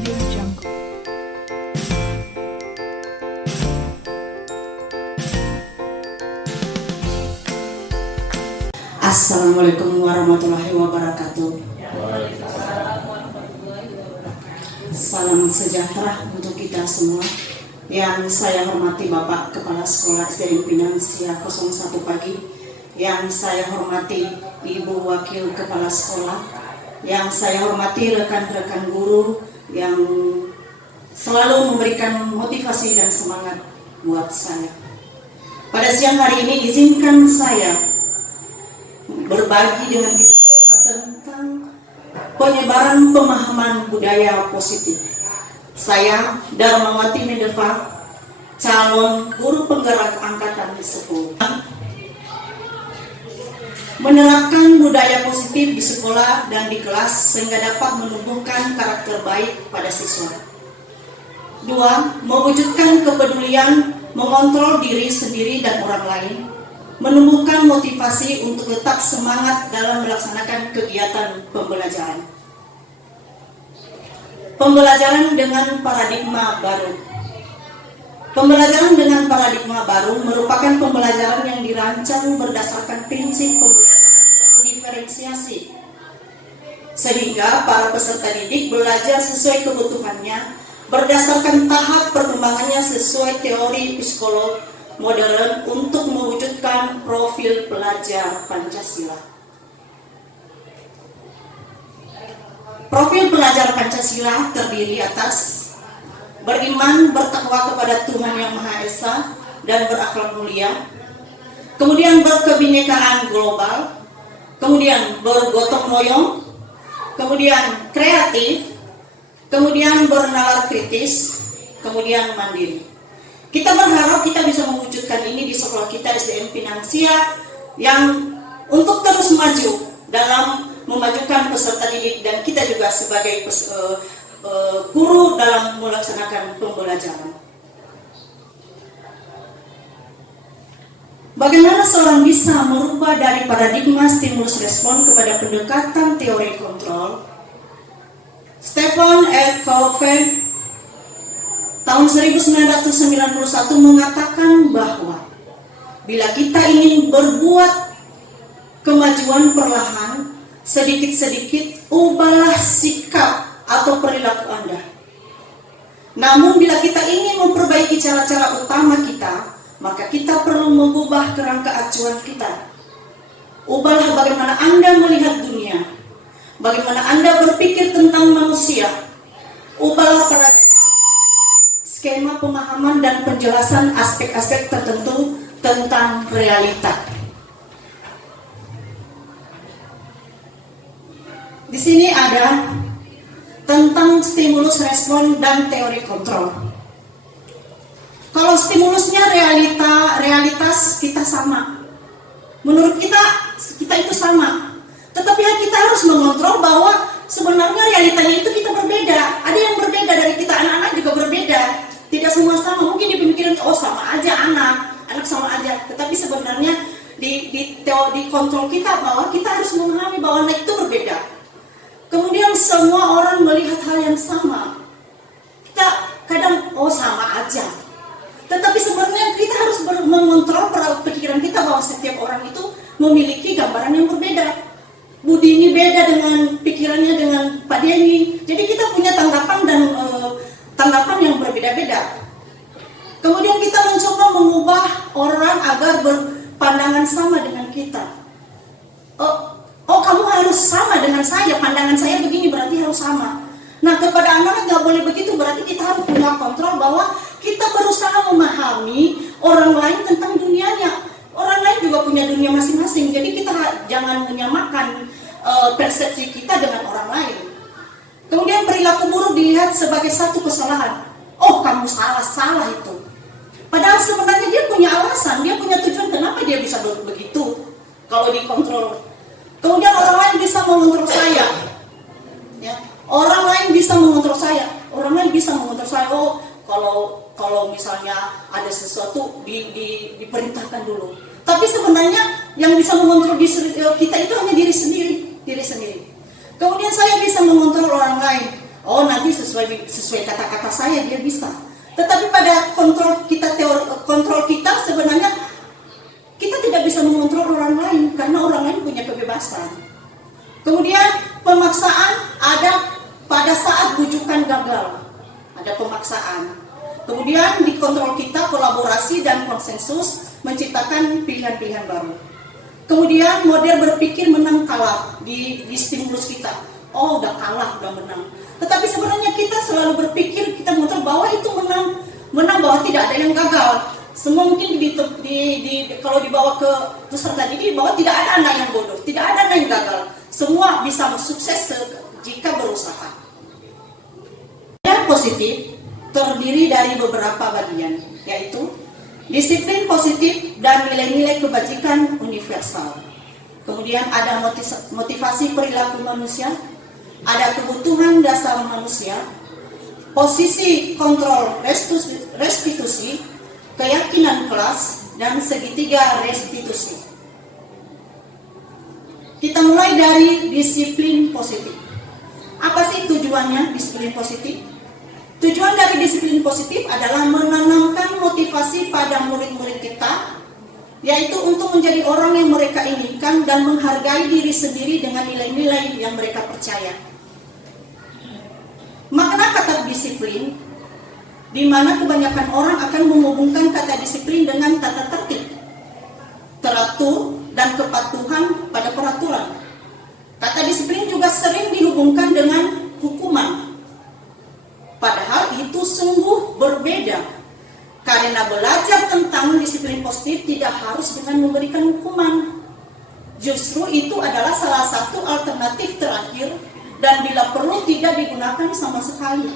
Audio Jungle. Assalamualaikum warahmatullahi wabarakatuh. Salam sejahtera untuk kita semua. Yang saya hormati Bapak Kepala Sekolah SDN Pinangsia 01 Pagi, yang saya hormati Ibu Wakil Kepala Sekolah, yang saya hormati rekan-rekan guru yang selalu memberikan motivasi dan semangat buat saya. Pada siang hari ini izinkan saya berbagi dengan kita tentang penyebaran pemahaman budaya positif. Saya Darmawati Medeva, calon guru penggerak angkatan 10. Menerapkan budaya positif di sekolah dan di kelas sehingga dapat menumbuhkan karakter baik pada siswa. 2. Mewujudkan kepedulian, mengontrol diri sendiri dan orang lain, menumbuhkan motivasi untuk tetap semangat dalam melaksanakan kegiatan pembelajaran. Pembelajaran dengan paradigma baru. Pembelajaran dengan paradigma baru merupakan pembelajaran yang dirancang berdasarkan prinsip pembelajaran diferensiasi, sehingga para peserta didik belajar sesuai kebutuhannya berdasarkan tahap perkembangannya sesuai teori psikolog modern untuk mewujudkan profil pelajar Pancasila. Profil pelajar Pancasila terdiri atas beriman, bertakwa kepada Tuhan Yang Maha Esa dan berakhlak mulia, kemudian berkebinekaan global, kemudian bergotong royong, kemudian kreatif, kemudian bernalar kritis, kemudian mandiri. Kita berharap kita bisa mewujudkan ini di sekolah kita SDN Pinangsia yang untuk terus maju dalam memajukan peserta didik dan kita juga sebagai guru dalam melaksanakan pembelajaran. Bagaimana seorang bisa merubah dari paradigma stimulus respon kepada pendekatan teori kontrol? Stephen R. Covey tahun 1991 mengatakan bahwa bila kita ingin berbuat kemajuan perlahan, sedikit-sedikit ubahlah sikap atau perilaku Anda. Namun bila kita ingin memperbaiki cara-cara utama kita, maka kita perlu mengubah kerangka acuan kita. Ubahlah bagaimana Anda melihat dunia, bagaimana Anda berpikir tentang manusia. Ubahlah paradigma, skema pemahaman dan penjelasan aspek-aspek tertentu tentang realita. Di sini ada tentang stimulus respon dan teori kontrol. Kalau stimulusnya realitas kita sama. Menurut kita itu sama. Tetapi kita harus mengontrol bahwa sebenarnya realitanya itu kita berbeda. Ada yang berbeda dari kita, anak-anak juga berbeda. Tidak semua sama. Mungkin di pemikiran sama aja anak sama aja. Tetapi sebenarnya di kontrol kita bahwa kita harus memahami bahwa anak itu berbeda. Kemudian semua orang melihat hal yang sama. Kita kadang sama aja. Tetapi sebenarnya kita harus mengontrol pikiran kita bahwa setiap orang itu memiliki gambaran yang berbeda. Budi ini beda dengan pikirannya dengan Pak Denny. Jadi kita punya tanggapan yang berbeda-beda. Kemudian kita mencoba mengubah orang agar berpandangan sama dengan kita. Oh, kamu harus sama dengan saya, pandangan saya begini berarti harus sama. Nah, kepada anak-anak nggak boleh begitu, berarti kita harus punya kontrol bahwa kita berusaha memahami orang lain tentang dunianya. Orang lain juga punya dunia masing-masing, jadi kita jangan menyamakan persepsi kita dengan orang lain. Kemudian perilaku buruk dilihat sebagai satu kesalahan. Oh, kamu salah itu. Padahal sebenarnya dia punya alasan, dia punya tujuan kenapa dia bisa begitu kalau dikontrol. Kemudian orang lain bisa mengontrol saya, ya. Orang lain bisa mengontrol saya. Oh, kalau misalnya ada sesuatu diperintahkan dulu. Tapi sebenarnya yang bisa mengontrol kita itu hanya diri sendiri. Kemudian saya bisa mengontrol orang lain. Oh, nanti sesuai kata-kata saya dia bisa. Tetapi pada kontrol kita sebenarnya kita tidak bisa mengontrol orang lain karena orang lain punya kebebasan. Kemudian pemaksaan ada pada saat bujukan gagal, ada pemaksaan. Kemudian dikontrol kita kolaborasi dan konsensus menciptakan pilihan-pilihan baru. Kemudian model berpikir menang kalah di stimulus kita. Oh, udah kalah, udah menang. Tetapi sebenarnya kita selalu berpikir, kita mengontrol bahwa itu menang bahwa tidak ada yang gagal. Semua mungkin kalau dibawa ke peserta didik bahwa tidak ada anak yang bodoh, tidak ada anak yang gagal. Semua bisa sukses jika berusaha. Yang positif terdiri dari beberapa bagian, yaitu disiplin positif dan nilai-nilai kebajikan universal. Kemudian ada motivasi perilaku manusia, ada kebutuhan dasar manusia, posisi kontrol restitusi, keyakinan kelas, dan segitiga restitusi. Kita mulai dari disiplin positif. Apa sih tujuannya disiplin positif? Tujuan dari disiplin positif adalah menanamkan motivasi pada murid-murid kita, yaitu untuk menjadi orang yang mereka inginkan dan menghargai diri sendiri dengan nilai-nilai yang mereka percaya. Makna kata disiplin, di mana kebanyakan orang akan menghubungkan kata disiplin dengan tata tertib, teratur, dan kepatuhan pada peraturan. Kata disiplin juga sering dihubungkan dengan hukuman. Padahal itu sungguh berbeda. Karena belajar tentang disiplin positif tidak harus dengan memberikan hukuman. Justru itu adalah salah satu alternatif terakhir dan bila perlu tidak digunakan sama sekali.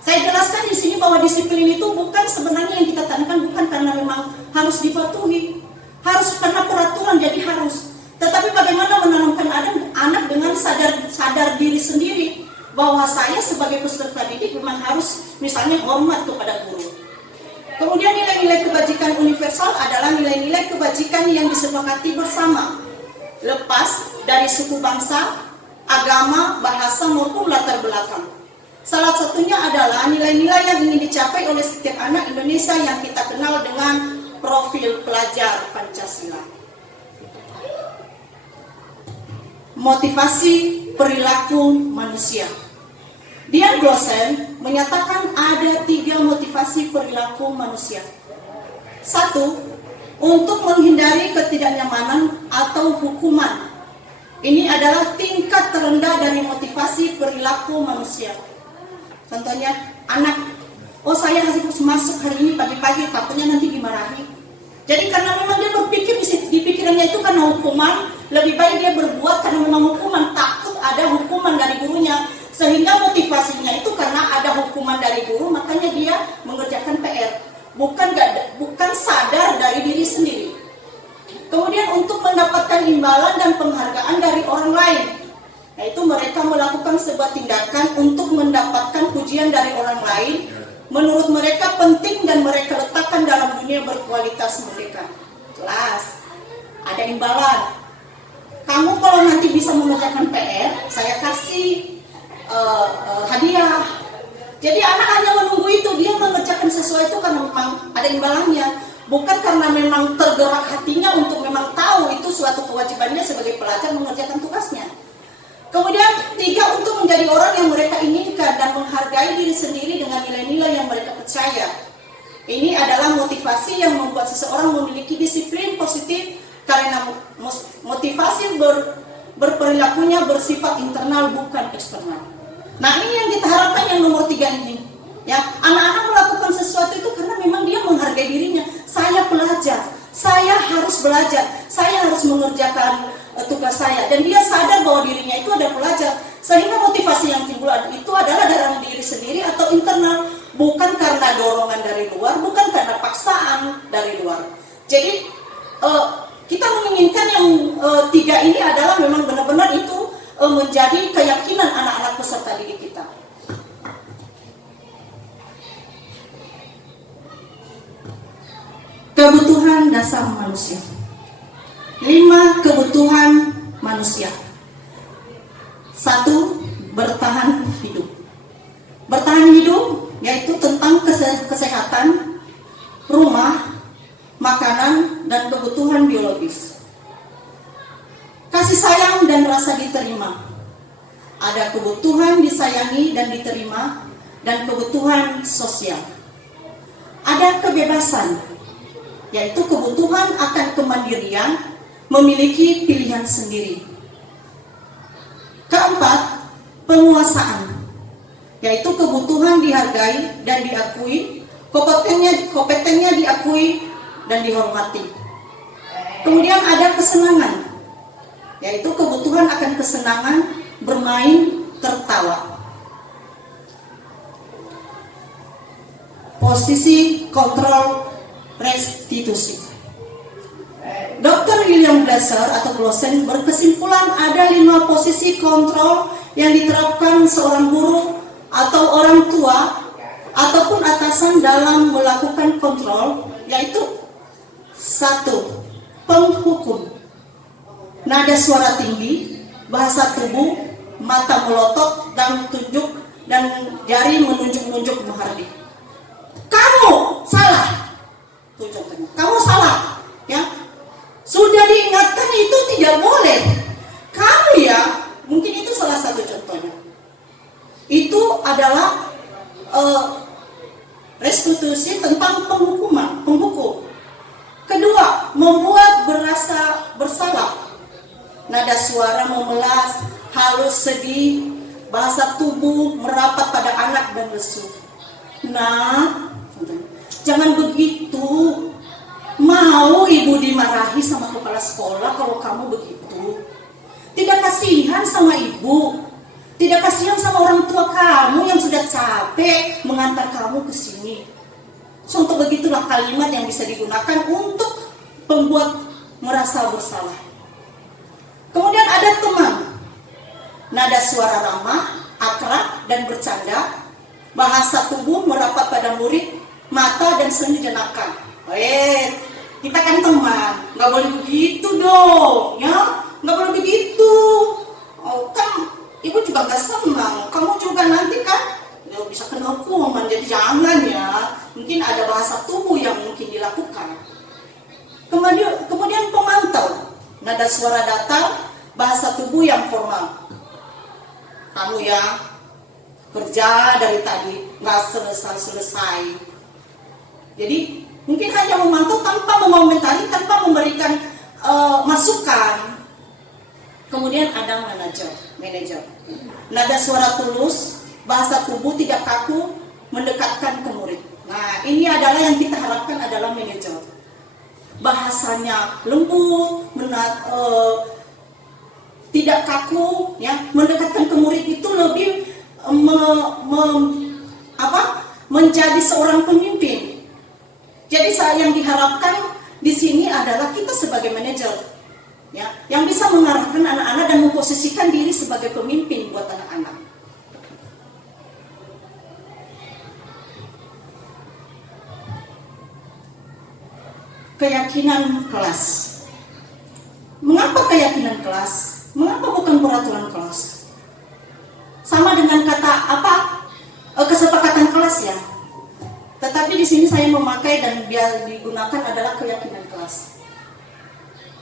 Saya jelaskan di sini bahwa disiplin itu bukan sebenarnya yang kita tanamkan bukan karena memang harus dipatuhi, harus karena peraturan jadi harus. Tetapi bagaimana menanamkan anak dengan sadar diri sendiri bahwa saya sebagai peserta didik memang harus misalnya hormat kepada guru. Kemudian nilai-nilai kebajikan universal adalah nilai-nilai kebajikan yang disepakati bersama, lepas dari suku bangsa, agama, bahasa maupun latar belakang. Salah satunya adalah nilai-nilai yang ingin dicapai oleh setiap anak Indonesia yang kita kenal dengan profil pelajar Pancasila. Motivasi perilaku manusia. Dian Glosser menyatakan ada 3 motivasi perilaku manusia. 1. Untuk menghindari ketidaknyamanan atau hukuman. Ini adalah tingkat terendah dari motivasi perilaku manusia. Contohnya, anak, oh saya harus masuk hari ini pagi-pagi, takutnya nanti dimarahi. Jadi karena memang dia berpikir di pikirannya itu karena hukuman, lebih baik dia berbuat karena memang hukuman, takut ada hukuman dari gurunya. Sehingga motivasinya itu karena ada hukuman dari guru, makanya dia mengerjakan PR. Bukan sadar dari diri sendiri. Kemudian untuk mendapatkan imbalan dan penghargaan dari orang lain, yaitu mereka melakukan sebuah tindakan untuk mendapatkan pujian dari orang lain. Menurut mereka penting dan mereka letakkan dalam dunia berkualitas mereka. Jelas, ada imbalan. Kamu kalau nanti bisa mengerjakan PR, saya kasih hadiah. Jadi anak hanya menunggu itu, dia mengerjakan sesuai itu karena memang ada imbalannya, bukan karena memang tergerak hatinya untuk memang tahu itu suatu kewajibannya sebagai pelajar mengerjakan tugasnya. Kemudian 3, untuk menjadi orang yang mereka inginkan dan menghargai diri sendiri dengan nilai-nilai yang mereka percaya. Ini adalah motivasi yang membuat seseorang memiliki disiplin positif karena motivasi berperilakunya bersifat internal bukan eksternal. Nah, ini yang kita harapkan yang nomor 3 ini. Ya, anak-anak melakukan sesuatu itu karena memang dia menghargai dirinya. Saya pelajar, saya harus belajar, saya harus mengerjakan tugas saya, dan dia sadar bahwa dirinya itu ada pelajar, sehingga motivasi yang timbul itu adalah dalam diri sendiri atau internal, bukan karena dorongan dari luar, bukan karena paksaan dari luar. Jadi kita menginginkan yang 3 ini adalah memang benar-benar itu menjadi keyakinan anak-anak peserta didik kita. Kebutuhan dasar manusia. 5 kebutuhan manusia. 1. Bertahan hidup. kesehatan, rumah, makanan, dan kebutuhan biologis. Kasih sayang dan rasa diterima. Ada kebutuhan disayangi dan diterima, dan kebutuhan sosial. Ada kebebasan, yaitu kebutuhan akan kemandirian, memiliki pilihan sendiri. Keempat, penguasaan, yaitu kebutuhan dihargai dan diakui, kompetennya diakui dan dihormati. Kemudian ada kesenangan, yaitu kebutuhan akan kesenangan, bermain, tertawa. Posisi kontrol restitusi. Dr. William Glasser atau Glossen berkesimpulan ada 5 posisi kontrol yang diterapkan seorang guru atau orang tua ataupun atasan dalam melakukan kontrol, yaitu 1. Penghukum. Nada suara tinggi, bahasa tubuh, mata melotot dan tunjuk dan jari menunjuk-nunjuk menghardik. Kamu salah. Tunjukkan. Kamu salah. Ya. Sudah diingatkan itu tidak boleh. Kamu ya, mungkin itu salah satu contohnya. Itu adalah restitusi tentang penghukuman, penghukum. Kedua, membuat berasa bersalah. Nada suara memelas, halus sedih, bahasa tubuh merapat pada anak dan lesu. Nah, jangan begitu. Mau ibu dimarahi sama kepala sekolah kalau kamu begitu? Tidak kasihan sama ibu? Tidak kasihan sama orang tua kamu yang sudah capek mengantar kamu ke sini? Contoh begitulah kalimat yang bisa digunakan untuk membuat merasa bersalah. Kemudian ada teman. Nada suara ramah, akrab, dan bercanda. Bahasa tubuh merapat pada murid, mata dan seni jenakan. Kita kan teman, nggak boleh begitu dong, ya, nggak boleh begitu. Oh, kan ibu juga nggak senang, kamu juga nanti kan ya, bisa kena hukuman, jadi jangan ya. Mungkin ada bahasa tubuh yang mungkin dilakukan. Kemudian pemantau, nada suara datar, bahasa tubuh yang formal. Kamu ya kerja dari tadi nggak selesai. Jadi mungkin hanya memantau tanpa mengomentari, tanpa memberikan masukan. Kemudian ada manajer. Nada suara tulus, bahasa tubuh tidak kaku, mendekatkan ke murid. Nah, ini adalah yang kita harapkan adalah manajer. Bahasanya lembut, tidak kaku, ya, mendekatkan ke murid itu lebih menjadi seorang pemimpin. Jadi yang diharapkan di sini adalah kita sebagai manajer, ya, yang bisa mengarahkan anak-anak dan memposisikan diri sebagai pemimpin buat anak-anak. Keyakinan kelas. Mengapa keyakinan kelas? Mengapa bukan peraturan kelas? Sama dengan kata apa? Kesepakatan kelas ya. Tetapi di sini saya memakai dan biar digunakan adalah keyakinan kelas.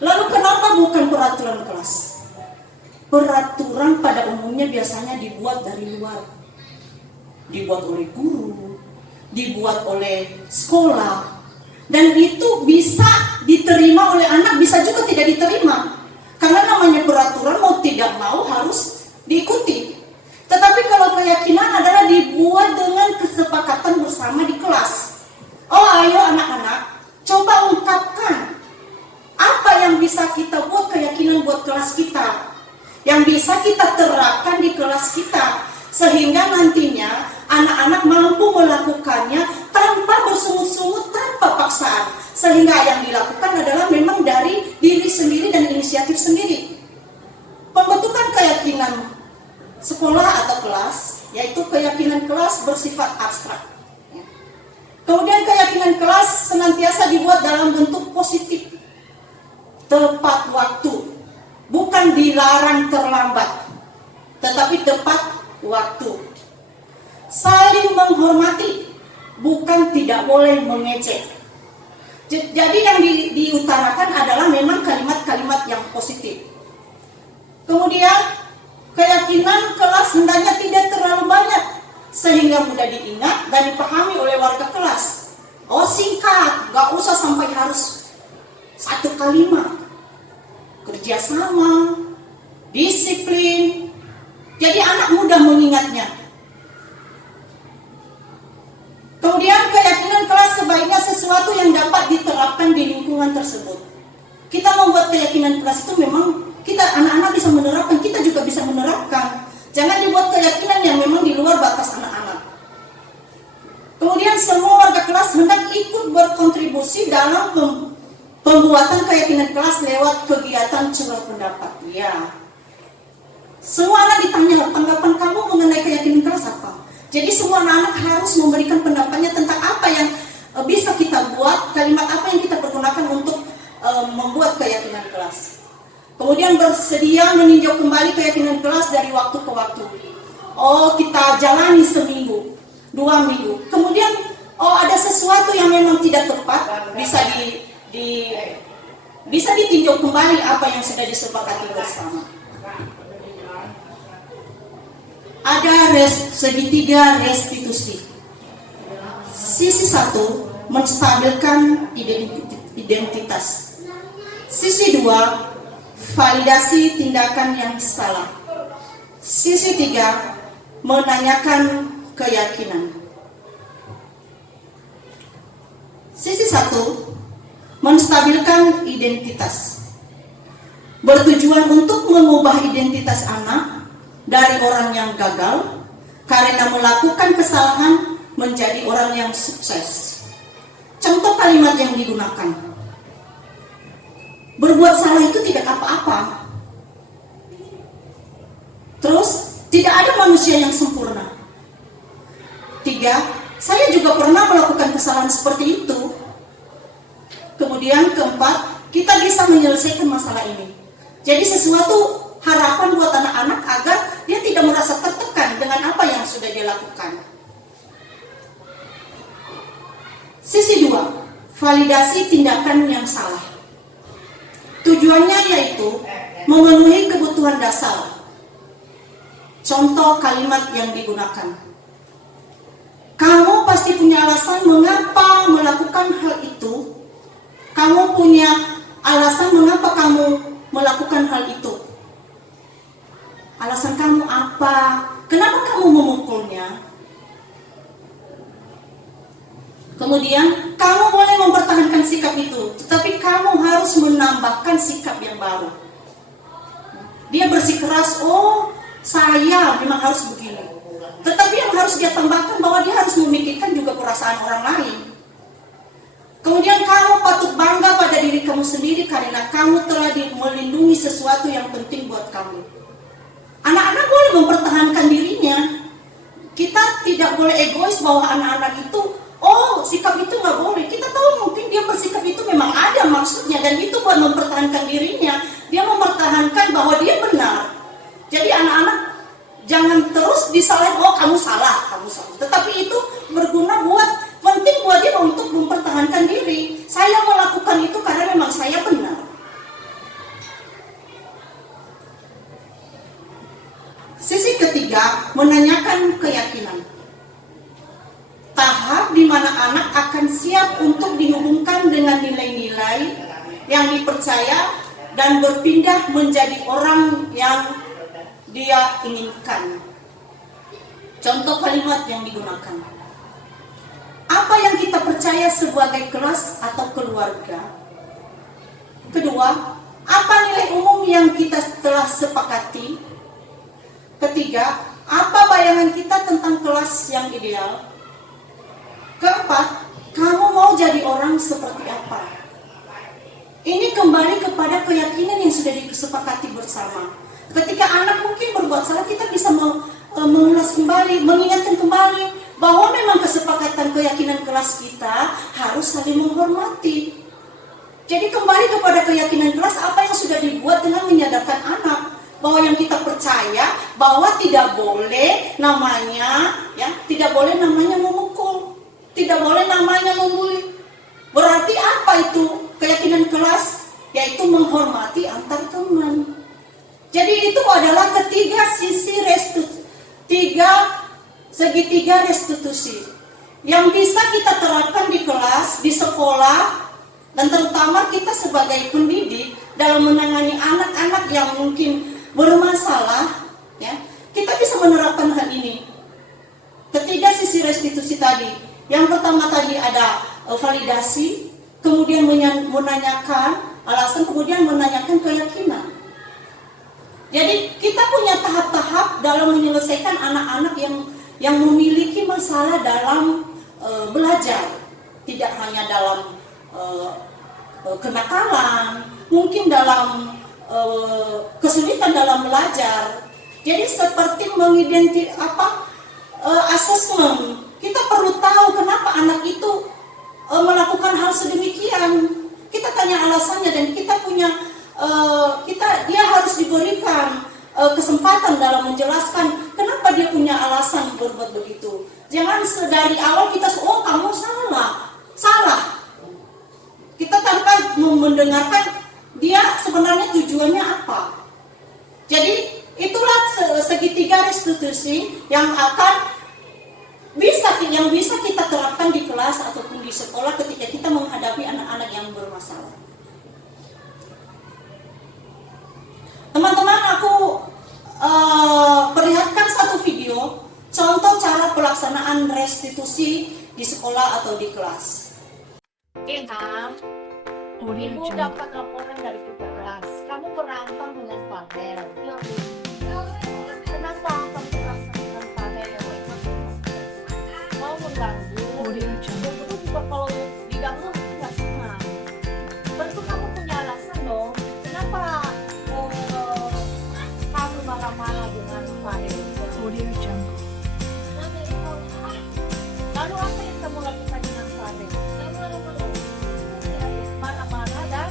Lalu kenapa bukan peraturan kelas? Peraturan pada umumnya biasanya dibuat dari luar. Dibuat oleh guru, dibuat oleh sekolah. Dan itu bisa diterima oleh anak, bisa juga tidak diterima. Karena namanya peraturan mau tidak mau harus diikuti. Tetapi kalau keyakinan adalah dibuat dengan kesepakatan bersama di kelas. Oh ayo anak-anak, coba ungkapkan apa yang bisa kita buat keyakinan buat kelas kita, yang bisa kita terapkan di kelas kita, sehingga nantinya anak-anak mampu melakukannya tanpa bersungut-sungut, tanpa paksaan, sehingga yang dilakukan adalah memang dari diri sendiri dan inisiatif sendiri. Pembentukan keyakinan sekolah atau kelas, yaitu keyakinan kelas bersifat abstrak. Kemudian keyakinan kelas senantiasa dibuat dalam bentuk positif, tepat waktu, bukan dilarang terlambat, tetapi tepat waktu. Saling menghormati, bukan tidak boleh mengejek. Jadi yang diutarakan adalah memang kalimat-kalimat yang positif. Kemudian keyakinan kelas hendaknya tidak terlalu banyak sehingga mudah diingat dan dipahami oleh warga kelas. Oh, singkat, gak usah sampai harus satu kalimat. Kerjasama, disiplin, jadi anak mudah mengingatnya. Kemudian keyakinan kelas sebaiknya sesuatu yang dapat diterapkan di lingkungan tersebut. Kita membuat keyakinan kelas itu memang kita anak-anak bisa menerapkan, kita juga bisa menerapkan. Jangan dibuat keyakinan yang memang di luar batas anak-anak. Kemudian semua warga kelas hendak ikut berkontribusi dalam pembuatan keyakinan kelas lewat kegiatan curah pendapat. Ya. Semua anak ditanya tanggapan kamu mengenai keyakinan kelas apa? Jadi semua anak-anak harus memberikan pendapatnya tentang apa yang bisa kita buat, kalimat apa yang kita pergunakan untuk membuat keyakinan kelas. Kemudian bersedia meninjau kembali keyakinan kelas dari waktu ke waktu. Oh, kita jalani seminggu, 2 minggu. Kemudian, oh ada sesuatu yang memang tidak tepat, bisa ditinjau kembali apa yang sudah disepakati bersama. Ada segitiga restitusi. Sisi 1 menstabilkan identitas. Sisi 2 validasi tindakan yang salah. Sisi 3 menanyakan keyakinan. Sisi 1 menstabilkan identitas. Bertujuan untuk mengubah identitas anak dari orang yang gagal karena melakukan kesalahan menjadi orang yang sukses. Contoh kalimat yang digunakan. Berbuat salah itu tidak apa-apa. Terus, tidak ada manusia yang sempurna. 3, saya juga pernah melakukan kesalahan seperti itu. Kemudian keempat, kita bisa menyelesaikan masalah ini. Jadi sesuatu harapan buat anak-anak agar dia tidak merasa tertekan dengan apa yang sudah dia lakukan. Sisi 2, validasi tindakan yang salah. Tujuannya yaitu memenuhi kebutuhan dasar. Contoh kalimat yang digunakan. Kamu pasti punya alasan mengapa melakukan hal itu. Kamu punya alasan mengapa kamu melakukan hal itu. Alasan kamu apa? Kenapa kamu memukulnya? Kemudian, kamu boleh mempertahankan sikap itu, tetapi kamu harus menambahkan sikap yang baru. Dia bersikeras, oh saya memang harus begini. Tetapi yang harus dia tambahkan bahwa dia harus memikirkan juga perasaan orang lain. Kemudian kamu patut bangga pada diri kamu sendiri karena kamu telah melindungi sesuatu yang penting buat kamu. Anak-anak boleh mempertahankan dirinya. Kita tidak boleh egois bahwa anak-anak itu, oh sikap itu nggak boleh. Kita tahu mungkin dia bersikap itu memang ada maksudnya dan itu buat mempertahankan dirinya. Dia mempertahankan bahwa dia benar. Jadi anak-anak jangan terus disalahin, oh kamu salah, kamu salah. Tetapi itu berguna penting buat dia untuk mempertahankan diri. Saya melakukan itu karena memang saya benar. Sisi ketiga, menanyakan keyakinan. Tahap di mana anak akan siap untuk dihubungkan dengan nilai-nilai yang dipercaya dan berpindah menjadi orang yang dia inginkan. Contoh kalimat yang digunakan. Apa yang kita percaya sebagai kelas atau keluarga? Kedua, apa nilai umum yang kita telah sepakati? Ketiga, apa bayangan kita tentang kelas yang ideal? Keempat, kamu mau jadi orang seperti apa? Ini kembali kepada keyakinan yang sudah disepakati bersama. Ketika anak mungkin berbuat salah, kita bisa mengulas kembali, mengingatkan kembali bahwa memang kesepakatan keyakinan kelas kita harus saling menghormati. Jadi kembali kepada keyakinan kelas apa yang sudah dibuat dengan menyadarkan anak bahwa yang kita percaya bahwa tidak boleh namanya memukul, tidak namanya membuli. Berarti apa itu keyakinan kelas? Yaitu menghormati antar teman. Jadi itu adalah ketiga sisi segitiga restitusi yang bisa kita terapkan di kelas, di sekolah, dan terutama kita sebagai pendidik dalam menangani anak-anak yang mungkin bermasalah, ya, kita bisa menerapkan hal ini. Ketiga sisi restitusi tadi. Yang pertama tadi ada validasi, kemudian menanyakan alasan, kemudian menanyakan keyakinan. Jadi kita punya tahap-tahap dalam menyelesaikan anak-anak yang memiliki masalah dalam belajar, tidak hanya dalam kenakalan, mungkin dalam kesulitan dalam belajar. Jadi seperti asesmen. Kita perlu tahu kenapa anak itu melakukan hal sedemikian. Kita tanya alasannya dan kita punya dia harus diberikan kesempatan dalam menjelaskan kenapa dia punya alasan berbuat begitu. Jangan dari awal kita kamu salah. Kita tanpa mendengarkan dia sebenarnya tujuannya apa. Jadi itulah segitiga restitusi yang bisa kita terapkan di kelas ataupun di sekolah ketika kita menghadapi anak-anak yang bermasalah. Teman-teman, aku perlihatkan satu video contoh cara pelaksanaan restitusi di sekolah atau di kelas. Ilham, Ibu dapat laporan dari kelas. Kamu berantem dengan Fadel. Kenapa kamu berantem dengan Fadel? Mau mengganggu? Betul juga kalau diganggu nggak senang. Tentu kamu punya alasan dong. Kenapa kamu marah-marah dengan Fadel? Lalu apa yang kamu lakukan dengan Fadel? Marah-marah dan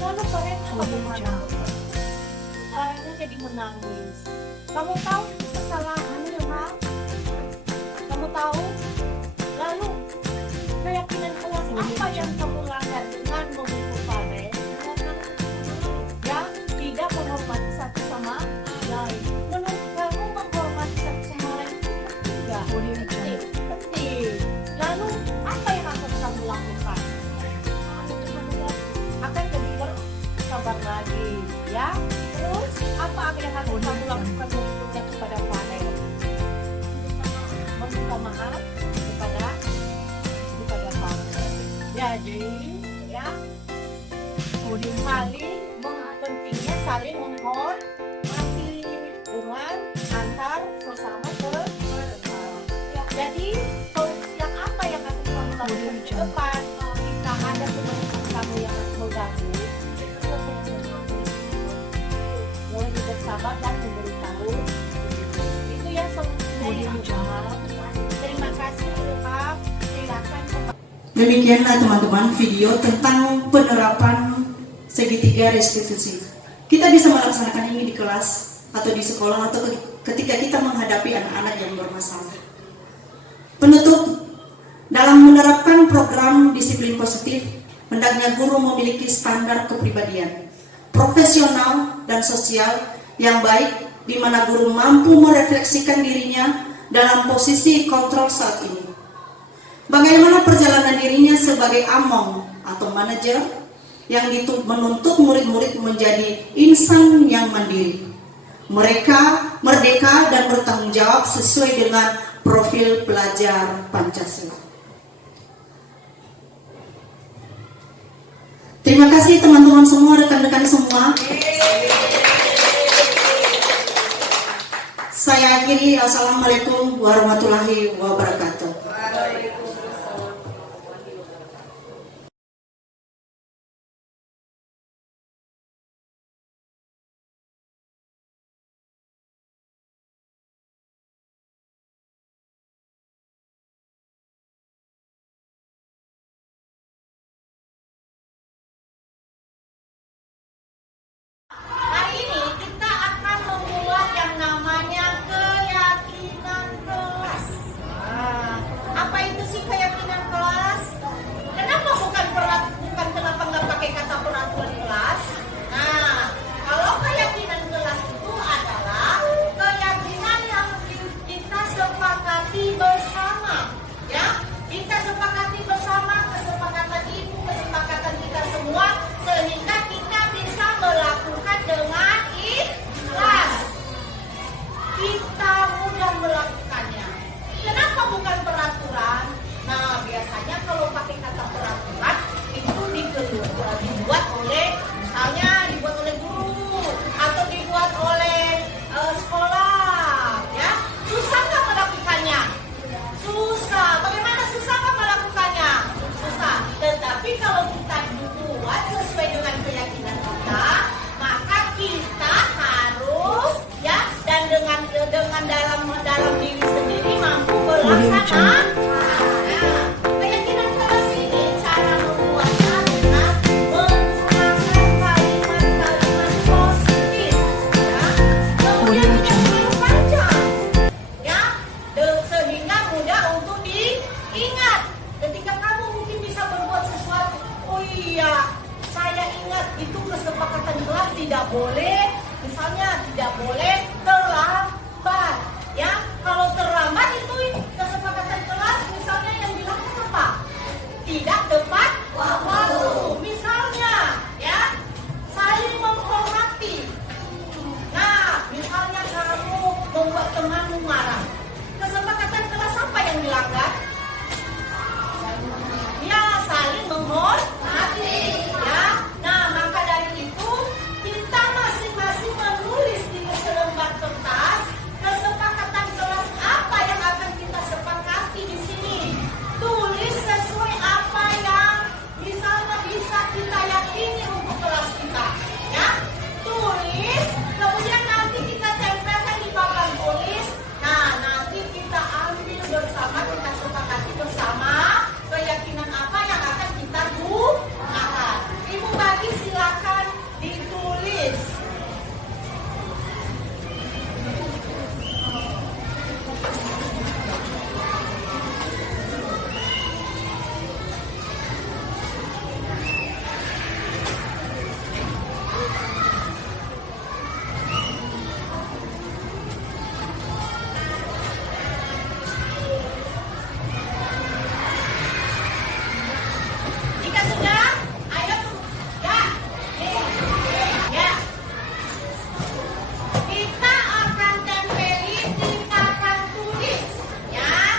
lalu Fadel bagaimana? Fadel jadi menangis. Kamu tahu kesalahannya, Mak? Kamu tahu? Lalu keyakinan kelas apa yang kamu langgar dengan memukul Fadel? Yang tidak menghormati satu sama lain. Menurut kamu menghormati satu sama lain itu tidak penting. Lalu apa yang akan kamu lakukan? Akan lebih bersabar lagi, ya. Terus apa yang akan kamu lakukan berikutnya kepada Fadel? Meminta maaf kepada Fadel. Jadi, ya, pentingnya saling menghormati hubungan antar sesama jadi solusi yang apa yang akan kamu lakukan ke depan jika ada teman kamu yang mengganggu, mulai bersabar dan memberitahu. Itu ya solusinya. Terima kasih, Ilham. Silakan. Demikianlah teman-teman video tentang penerapan segitiga restitusi. Kita bisa melaksanakan ini di kelas atau di sekolah atau ketika kita menghadapi anak-anak yang bermasalah. Penutup, dalam menerapkan program disiplin positif, hendaknya guru memiliki standar kepribadian, profesional dan sosial yang baik, di mana guru mampu merefleksikan dirinya dalam posisi kontrol saat ini. Bagaimana perjalanan dirinya sebagai among atau manajer yang menuntut murid-murid menjadi insan yang mandiri. Mereka merdeka dan bertanggung jawab sesuai dengan profil pelajar Pancasila. Terima kasih teman-teman semua, rekan-rekan semua. Saya akhiri, assalamualaikum warahmatullahi wabarakatuh. Hari ini kita akan membuat yang namanya keyakinan kelas. kesepakatan kelas tidak boleh, misalnya tidak boleh terlambat. Ya, kalau terlambat itu kesepakatan kelas misalnya yang dilakukan apa? Tidak tepat waktu. Misalnya, ya, saling menghormati. Nah, misalnya kamu membuat temanmu marah, kesepakatan kelas apa yang dilanggar? Ya, saling menghormati. Ya, nah maka dari itu kita masing-masing menulis di selembar kertas kesepakatan kelas apa yang akan kita sepakati di sini. Tulis sesuai apa yang misalnya bisa kita yakini untuk kelas kita. Ya, tulis, kemudian nanti kita tempelkan di papan tulis. Nah, nanti kita ambil bersama, kita sepakati bersama keyakinan apa yang akan kita gunakan. Ibu bagi silakan ditulis. Jika sudah, ayo ya, ya. Kita akan tempeli di papan tulis, ya.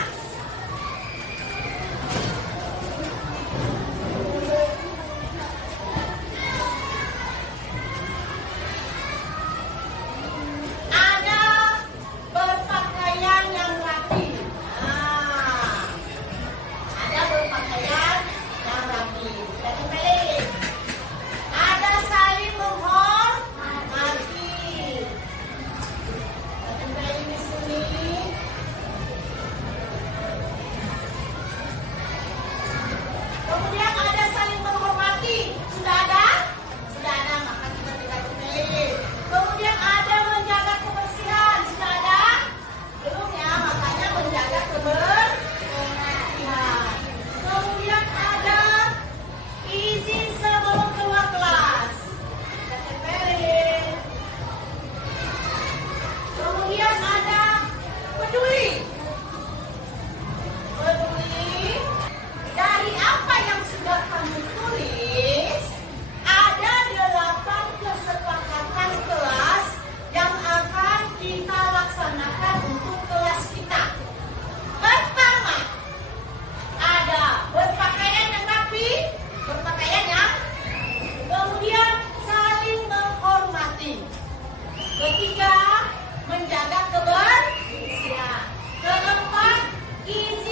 Ada berpakaian yang rapi. Nah, ada berpakaian yang rapi. Kita tempelin. Ada saling menghormati. Kita tempelin di sini. Kemudian ada saling menghormati. Sudah ada? Sudah ada, maka kita tidak tempelin. Kemudian ada menjaga kebersihan. Sudah ada? Belum ya, makanya menjaga kebersihan. Kemudian ada izin sebelum keluar kelas. Kita tempelin. Kemudian ada peduli. Peduli. Dari apa yang sudah kami tulis, ada 8 kesepakatan kelas yang akan kita laksanakan untuk kelas kita. Pertama, ada berpakaian yang rapi, berpakaian yang, kemudian saling menghormati. Ketiga, menjaga kebersihan. Keempat, izin